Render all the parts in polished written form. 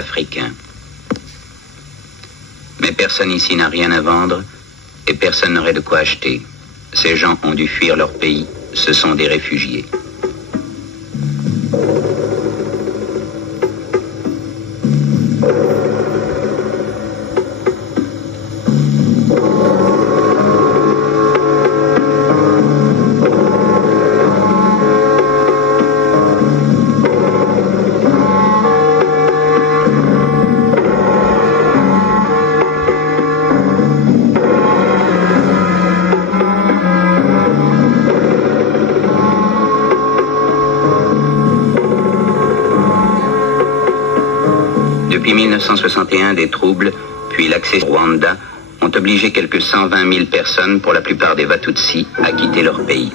africains. Mais personne ici n'a rien à vendre et personne n'aurait de quoi acheter. Ces gens ont dû fuir leur pays, ce sont des réfugiés. Depuis 1961, des troubles, puis l'accès au Rwanda, ont obligé quelques 120 000 personnes, pour la plupart des Watutsi, à quitter leur pays.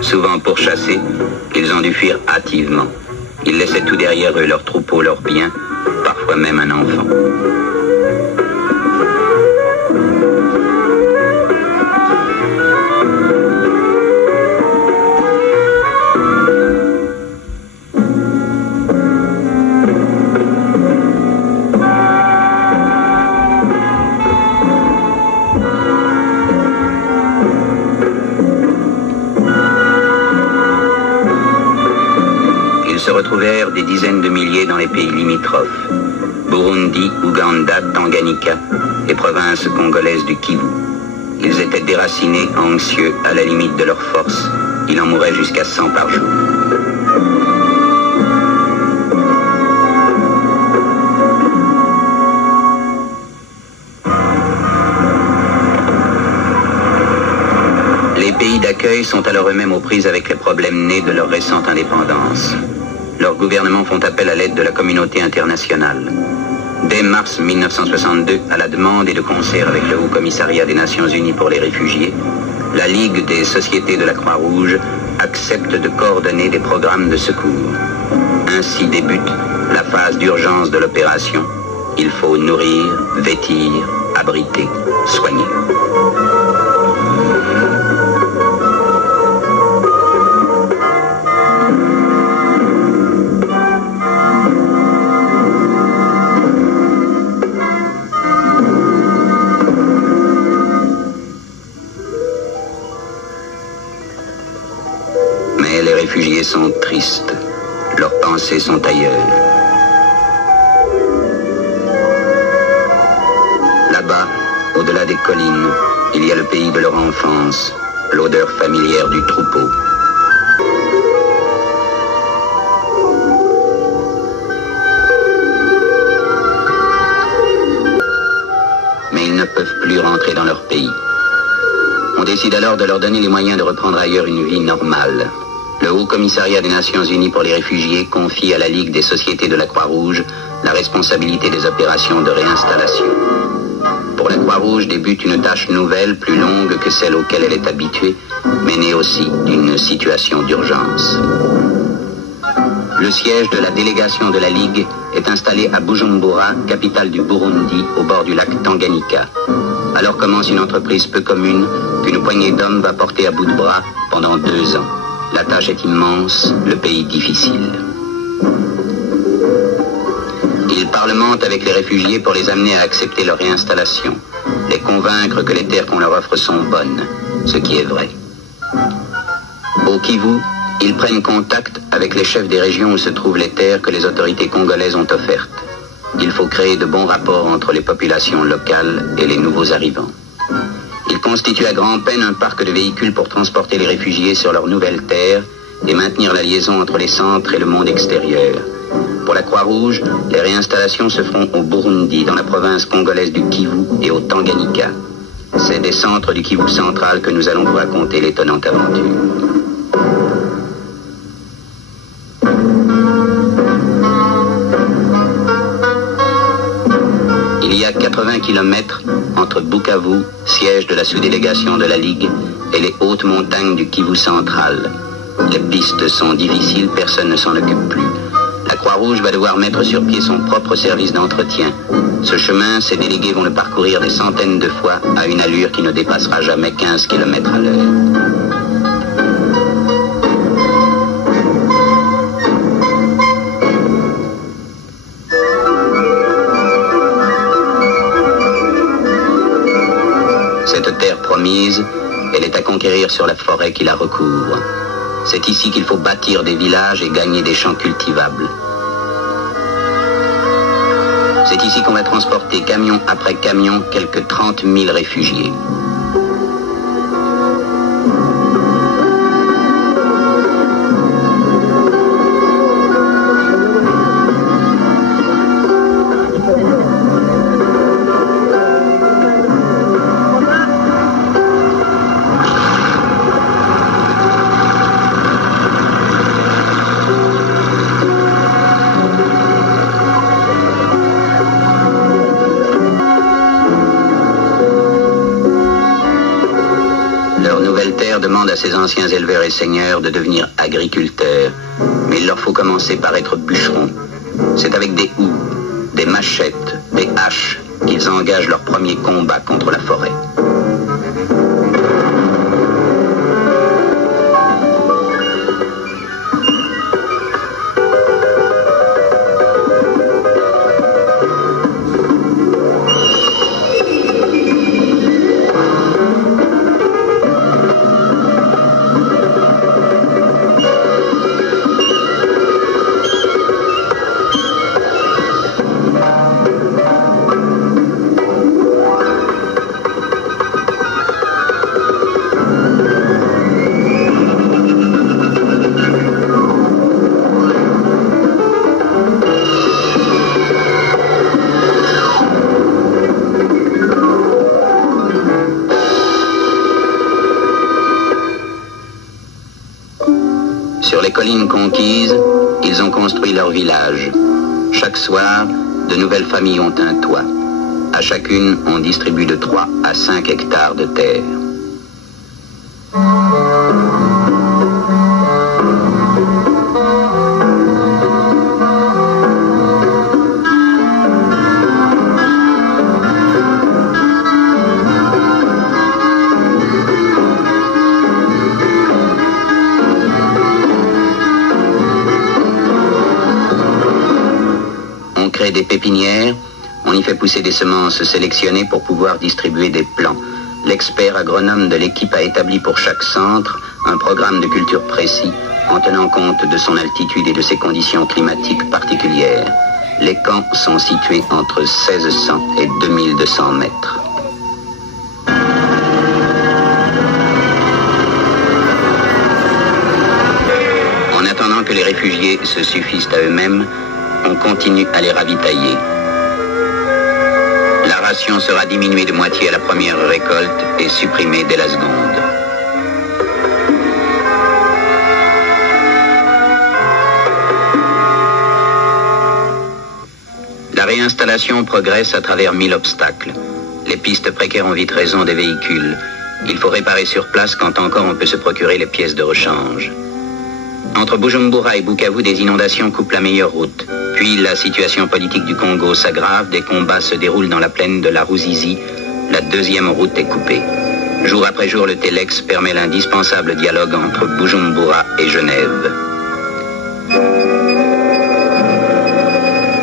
Souvent pourchassés, ils ont dû fuir hâtivement. Ils laissaient tout derrière eux, leurs troupeaux, leurs biens, parfois même un enfant. Se retrouvèrent des dizaines de milliers dans les pays limitrophes, Burundi, Ouganda, Tanganyika et provinces congolaises du Kivu. Ils étaient déracinés, anxieux, à la limite de leur force. Il en mourait jusqu'à 100 par jour. Les pays d'accueil sont alors eux-mêmes aux prises avec les problèmes nés de leur récente indépendance. Leurs gouvernements font appel à l'aide de la communauté internationale. Dès mars 1962, à la demande et de concert avec le Haut Commissariat des Nations Unies pour les réfugiés, la Ligue des sociétés de la Croix-Rouge accepte de coordonner des programmes de secours. Ainsi débute la phase d'urgence de l'opération. Il faut nourrir, vêtir, abriter, soigner. Mais les réfugiés sont tristes, leurs pensées sont ailleurs. Là-bas, au-delà des collines, il y a le pays de leur enfance, l'odeur familière du troupeau. Mais ils ne peuvent plus rentrer dans leur pays. On décide alors de leur donner les moyens de reprendre ailleurs une vie normale. Le Haut Commissariat des Nations Unies pour les réfugiés confie à la Ligue des sociétés de la Croix-Rouge la responsabilité des opérations de réinstallation. Pour la Croix-Rouge débute une tâche nouvelle, plus longue que celle auquel elle est habituée, mais née aussi d'une situation d'urgence. Le siège de la délégation de la Ligue est installé à Bujumbura, capitale du Burundi, au bord du lac Tanganyika. Alors commence une entreprise peu commune qu'une poignée d'hommes va porter à bout de bras pendant 2 ans. La tâche est immense, le pays difficile. Ils parlementent avec les réfugiés pour les amener à accepter leur réinstallation, les convaincre que les terres qu'on leur offre sont bonnes, ce qui est vrai. Au Kivu, ils prennent contact avec les chefs des régions où se trouvent les terres que les autorités congolaises ont offertes. Il faut créer de bons rapports entre les populations locales et les nouveaux arrivants. Ils constituent à grand-peine un parc de véhicules pour transporter les réfugiés sur leurs nouvelles terres et maintenir la liaison entre les centres et le monde extérieur. Pour la Croix-Rouge, les réinstallations se feront au Burundi, dans la province congolaise du Kivu et au Tanganyika. C'est des centres du Kivu central que nous allons vous raconter l'étonnante aventure. Il y a 80 km entre Bukavu, siège de la sous-délégation de la Ligue, et les hautes montagnes du Kivu central. Les pistes sont difficiles, personne ne s'en occupe plus. La Croix-Rouge va devoir mettre sur pied son propre service d'entretien. Ce chemin, ses délégués vont le parcourir des centaines de fois à une allure qui ne dépassera jamais 15 km à l'heure. promise, elle est à conquérir sur la forêt qui la recouvre. C'est ici qu'il faut bâtir des villages et gagner des champs cultivables. C'est ici qu'on va transporter camion après camion quelques 30 000 réfugiés. Demande à ces anciens éleveurs et seigneurs de devenir agriculteurs. Mais il leur faut commencer par être bûcherons. C'est avec des houes, des machettes, des haches qu'ils engagent leur premier combat contre la forêt. Sur les collines conquises, ils ont construit leur village. Chaque soir, de nouvelles familles ont un toit. À chacune, on distribue de 3 à 5 hectares de terre. Des pépinières, on y fait pousser des semences sélectionnées pour pouvoir distribuer des plants. L'expert agronome de l'équipe a établi pour chaque centre un programme de culture précis en tenant compte de son altitude et de ses conditions climatiques particulières. Les camps sont situés entre 1600 et 2200 mètres. En attendant que les réfugiés se suffisent à eux-mêmes, on continue à les ravitailler. La ration sera diminuée de moitié à la première récolte et supprimée dès la seconde. La réinstallation progresse à travers 1000 obstacles. Les pistes précaires ont vite raison des véhicules. Il faut réparer sur place quand encore on peut se procurer les pièces de rechange. Entre Bujumbura et Bukavu, des inondations coupent la meilleure route. Puis la situation politique du Congo s'aggrave, des combats se déroulent dans la plaine de la Ruzizi. La deuxième route est coupée. Jour après jour, le Telex permet l'indispensable dialogue entre Bujumbura et Genève.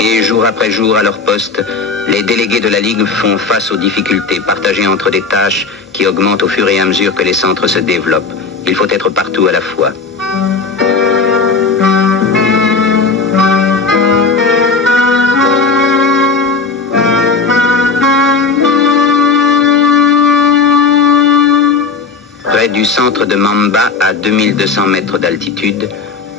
Et jour après jour, à leur poste, les délégués de la Ligue font face aux difficultés, partagées entre des tâches qui augmentent au fur et à mesure que les centres se développent. Il faut être partout à la fois. Près du centre de Mamba, à 2200 mètres d'altitude,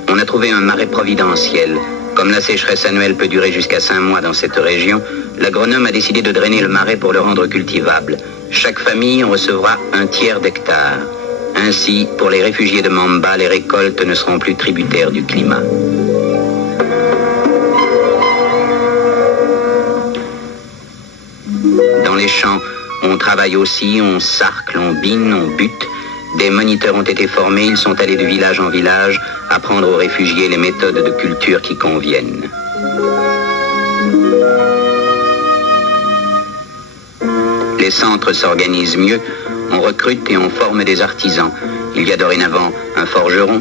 on a trouvé un marais providentiel. Comme la sécheresse annuelle peut durer jusqu'à 5 mois dans cette région, l'agronome a décidé de drainer le marais pour le rendre cultivable. Chaque famille en recevra un tiers d'hectare. Ainsi, pour les réfugiés de Mamba, les récoltes ne seront plus tributaires du climat. Dans les champs, on travaille aussi, on sarcle, on bine, on bute. Des moniteurs ont été formés, ils sont allés de village en village apprendre aux réfugiés les méthodes de culture qui conviennent. Les centres s'organisent mieux, on recrute et on forme des artisans. Il y a dorénavant un forgeron.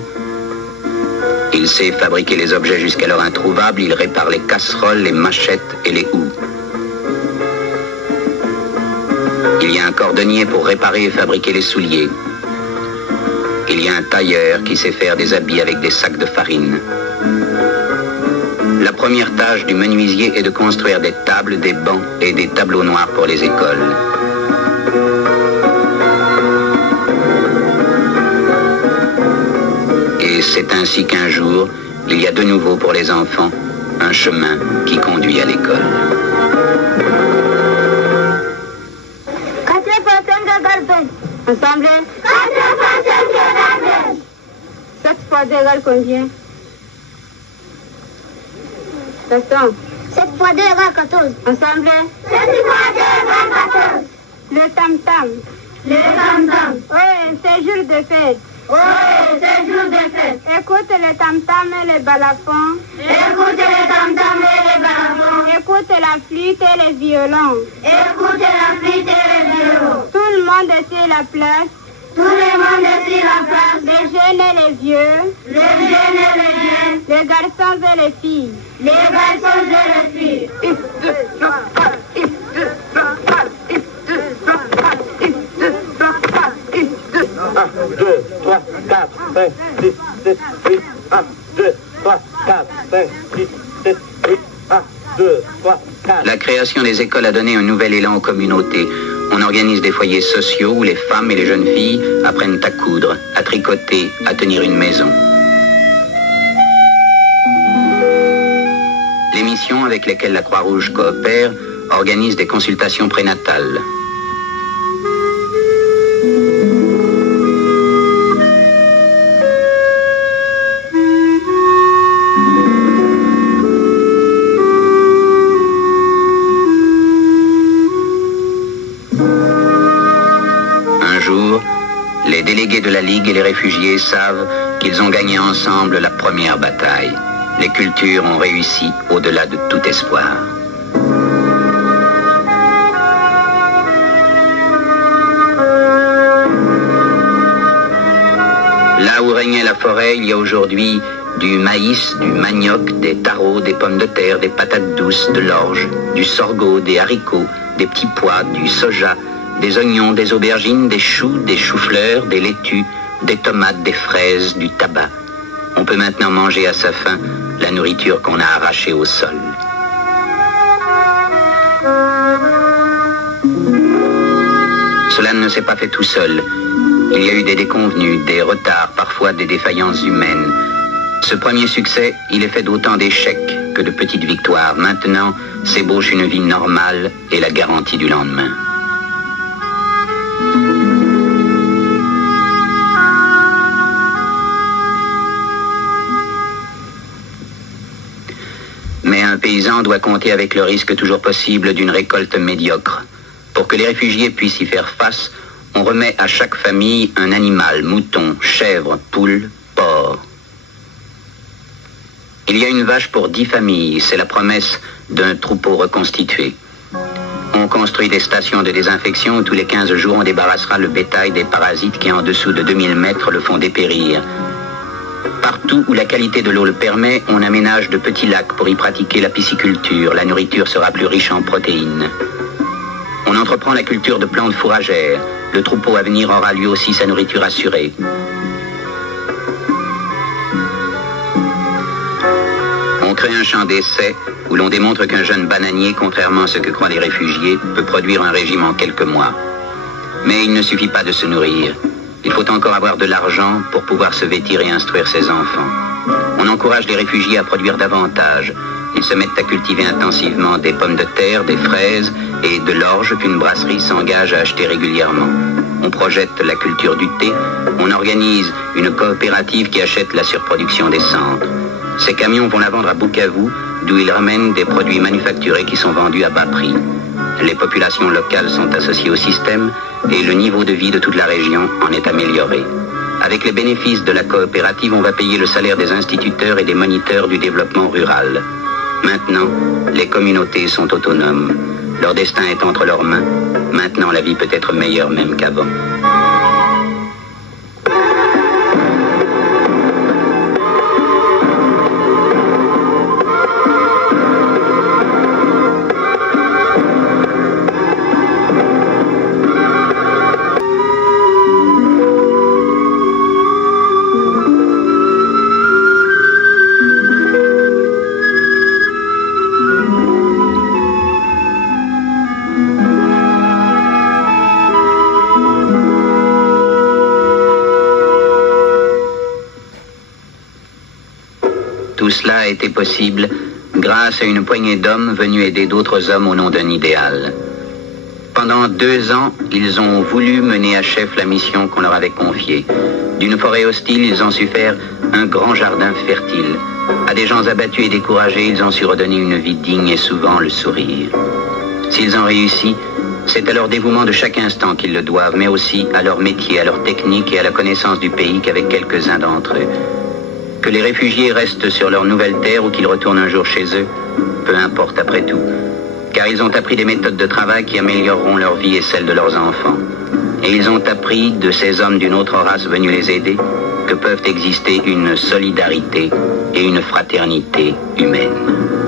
Il sait fabriquer les objets jusqu'alors introuvables, il répare les casseroles, les machettes et les houes. Il y a un cordonnier pour réparer et fabriquer les souliers. Il y a un tailleur qui sait faire des habits avec des sacs de farine. La première tâche du menuisier est de construire des tables, des bancs et des tableaux noirs pour les écoles. Et c'est ainsi qu'un jour, il y a de nouveau pour les enfants un chemin qui conduit à l'école. 4% de garbage. Ensemble. 4% de garbage. 7 fois 2 égale combien? 700. 7 fois 2 égale 14. Ensemble. 7 fois 2 égale 14. Le tam-tam. Le tam-tam. Oui, c'est jour de fête. Oui, c'est jour de fête. Écoute le tam-tam et le balafon. Écoute le tam-tam et le balafon. Écoute la flûte et les violons. Écoute la flûte et les violons. Tout le monde est sur la place. Tout le monde est sur la place. Les jeunes et les vieux. Les jeunes et les vieux. Les garçons et les filles. Les garçons et les filles. 1, 2, 3, 4. 1, 2, 3, 4. 1, 2, 3, 4. 1, 2, 3, 4. 1, 2, 3, 4. 5, 6, 7, 8. 1, 2, 3, 4. 5, 6, 7, 8. 1, 2, 3, 4. La création des écoles a donné un nouvel élan aux communautés. On organise des foyers sociaux où les femmes et les jeunes filles apprennent à coudre, à tricoter, à tenir une maison. Les missions avec lesquelles la Croix-Rouge coopère organisent des consultations prénatales. Les délégués de la Ligue et les réfugiés savent qu'ils ont gagné ensemble la première bataille. Les cultures ont réussi au-delà de tout espoir. Là où régnait la forêt, il y a aujourd'hui du maïs, du manioc, des taros, des pommes de terre, des patates douces, de l'orge, du sorgho, des haricots, des petits pois, du soja, des oignons, des aubergines, des choux-fleurs, des laitues, des tomates, des fraises, du tabac. On peut maintenant manger à sa faim la nourriture qu'on a arrachée au sol. Cela ne s'est pas fait tout seul. Il y a eu des déconvenues, des retards, parfois des défaillances humaines. Ce premier succès, il est fait d'autant d'échecs que de petites victoires. Maintenant, s'ébauche une vie normale et la garantie du lendemain. Mais un paysan doit compter avec le risque toujours possible d'une récolte médiocre. Pour que les réfugiés puissent y faire face, on remet à chaque famille un animal, mouton, chèvre, poule, porc. Il y a une vache pour 10 familles, c'est la promesse d'un troupeau reconstitué. On construit des stations de désinfection où tous les 15 jours on débarrassera le bétail des parasites qui en dessous de 2000 mètres le font dépérir. Partout où la qualité de l'eau le permet, on aménage de petits lacs pour y pratiquer la pisciculture. La nourriture sera plus riche en protéines. On entreprend la culture de plantes fourragères. Le troupeau à venir aura lui aussi sa nourriture assurée. On crée un champ d'essai où l'on démontre qu'un jeune bananier, contrairement à ce que croient les réfugiés, peut produire un régime en quelques mois. Mais il ne suffit pas de se nourrir. Il faut encore avoir de l'argent pour pouvoir se vêtir et instruire ses enfants. On encourage les réfugiés à produire davantage. Ils se mettent à cultiver intensivement des pommes de terre, des fraises et de l'orge qu'une brasserie s'engage à acheter régulièrement. On projette la culture du thé. On organise une coopérative qui achète la surproduction des cendres. Ces camions vont la vendre à Bukavu, d'où ils ramènent des produits manufacturés qui sont vendus à bas prix. Les populations locales sont associées au système et le niveau de vie de toute la région en est amélioré. Avec les bénéfices de la coopérative, on va payer le salaire des instituteurs et des moniteurs du développement rural. Maintenant, les communautés sont autonomes. Leur destin est entre leurs mains. Maintenant, la vie peut être meilleure même qu'avant. Tout cela a été possible grâce à une poignée d'hommes venus aider d'autres hommes au nom d'un idéal. Pendant 2 ans, ils ont voulu mener à chef la mission qu'on leur avait confiée. D'une forêt hostile, ils ont su faire un grand jardin fertile. À des gens abattus et découragés, ils ont su redonner une vie digne et souvent le sourire. S'ils ont réussi, c'est à leur dévouement de chaque instant qu'ils le doivent, mais aussi à leur métier, à leur technique et à la connaissance du pays qu'avec quelques-uns d'entre eux. Que les réfugiés restent sur leur nouvelle terre ou qu'ils retournent un jour chez eux, peu importe après tout. Car ils ont appris des méthodes de travail qui amélioreront leur vie et celle de leurs enfants. Et ils ont appris de ces hommes d'une autre race venus les aider que peuvent exister une solidarité et une fraternité humaine.